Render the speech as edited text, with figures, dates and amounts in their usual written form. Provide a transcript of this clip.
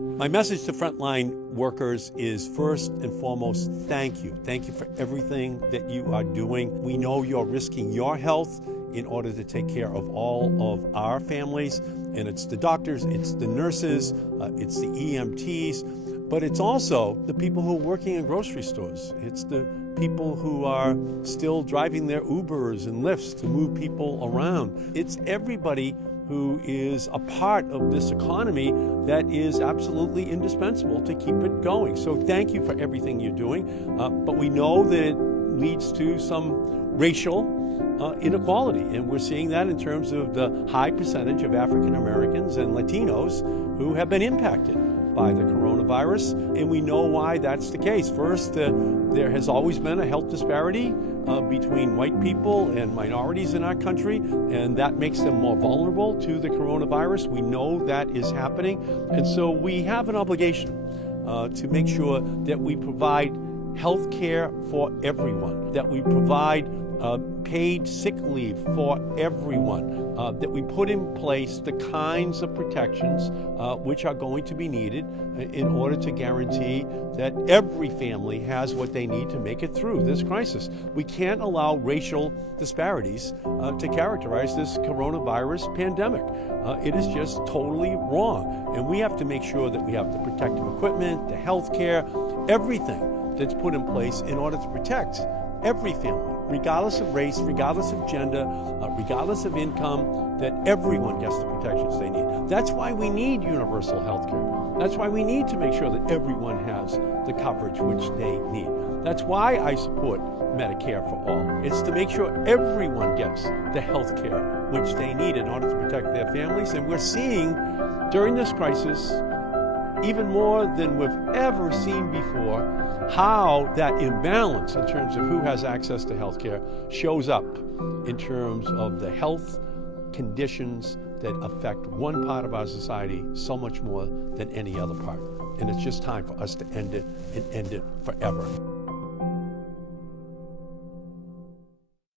My message to frontline workers is first and foremost, thank you. Thank you for everything that you are doing. We know you're risking your health in order to take care of all of our families. And it's the doctors, it's the nurses, it's the EMTs, but it's also the people who are working in grocery stores. It's the people who are still driving their Ubers and Lyfts to move people around. It's everybody who is a part of this economy that is absolutely indispensable to keep it going. So thank you for everything you're doing. But we know that it leads to some racial inequality, and we're seeing that in terms of the high percentage of African Americans and Latinos who have been impacted by the coronavirus, and we know why that's the case. First, there has always been a health disparity between white people and minorities in our country, and that makes them more vulnerable to the coronavirus. We know that is happening, and so we have an obligation to make sure that we provide health care for everyone, that we provide paid sick leave for everyone, that we put in place the kinds of protections which are going to be needed in order to guarantee that every family has what they need to make it through this crisis. We can't allow racial disparities to characterize this coronavirus pandemic. It is just totally wrong. And we have to make sure that we have the protective equipment, the health care, everything that's put in place in order to protect every family, regardless of race, regardless of gender, regardless of income, that everyone gets the protections they need. That's why we need universal health care. That's why we need to make sure that everyone has the coverage which they need. That's why I support Medicare for all. It's to make sure everyone gets the health care which they need in order to protect their families. And we're seeing during this crisis, even more than we've ever seen before, how that imbalance in terms of who has access to health care shows up in terms of the health conditions that affect one part of our society so much more than any other part. And it's just time for us to end it and end it forever.